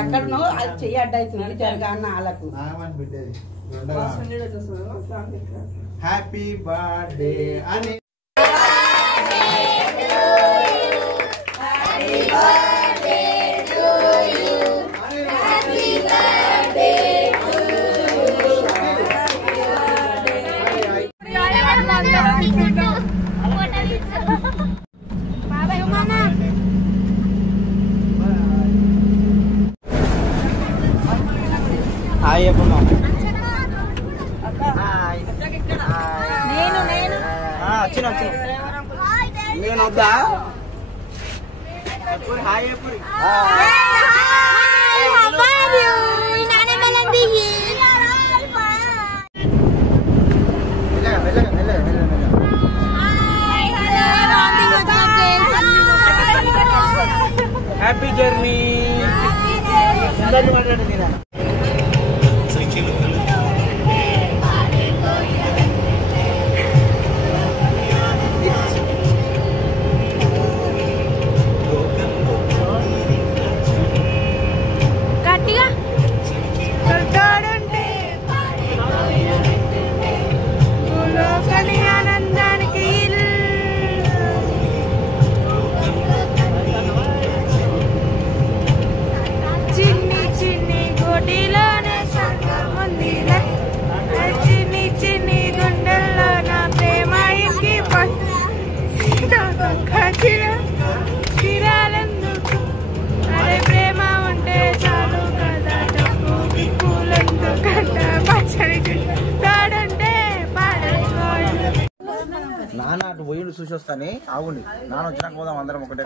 ఎక్కడనో అది చెయ్యి అడ్డవుతుంది జరగాన్న వాళ్ళకు. హ్యాపీ బర్త్డే అని హాయ్ అమ్మమ్మ. వచ్చిన నేను వద్దా హాయ్ ఎప్పుడు హ్యాపీ జర్నీ. నాన్న అటు పోయిండు చూసి వస్తానే ఆగుండి. నాన్న వచ్చినాక పోదాం అందరం ఒకటే.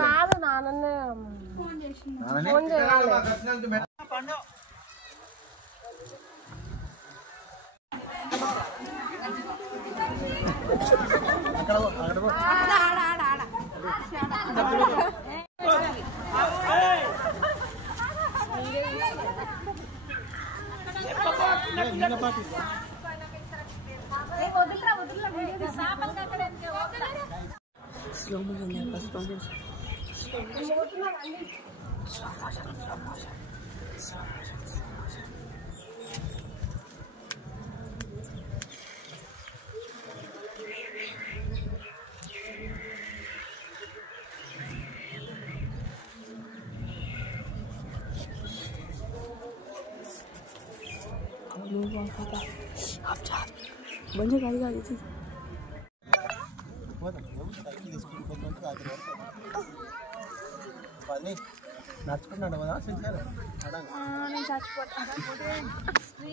Slow motion ya, pas banget. Lupa apa? Hafal. Banyak kali itu. నడుచుకున్నాడు కదా శ్రీశైలం నేను చచ్చిపోతాను.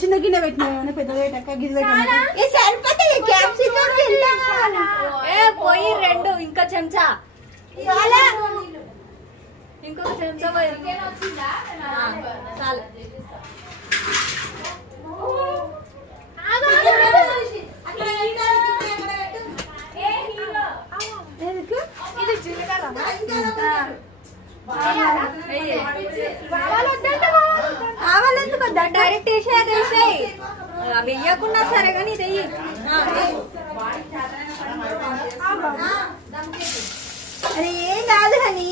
చిన్న గిన్నె పెట్టినా పెద్ద పోయి 2 ఇంకా చెంచా ఇంకొక చెంచా చాలు. కావాలెందుకు డైరెక్ట్ వేసేయి అవి వేయకుండా సరే కానీ ఇది అరే ఏం కాదు కానీ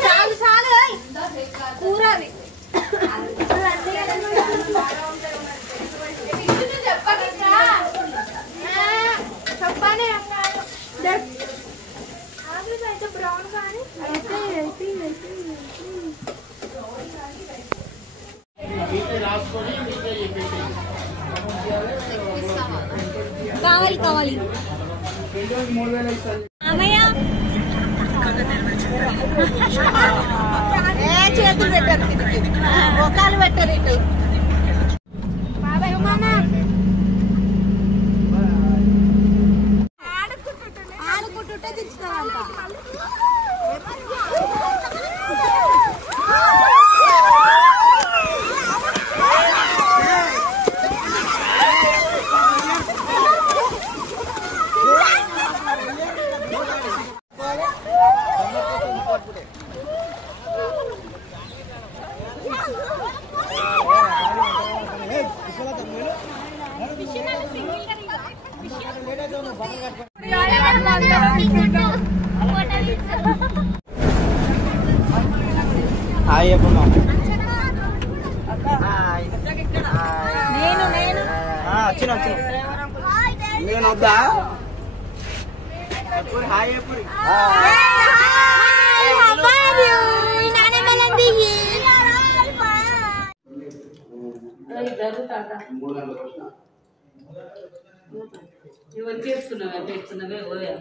చాలు చాలు కూర అవి చెప్పానే అయితే బ్రౌన్ కానీ కావాలి కావాలి అమ్మయ్య చేతులు పెట్టారు మొక్కలు పెట్టారు ఇటు ఆడుకుంటుంటే తెచ్చుకోవాలంట హాయ్ చెప్పమ్మా. వచ్చిన నేను వద్దా హాయ్ ఎప్పుడు ఎవరికి వేస్తున్నావే పోయా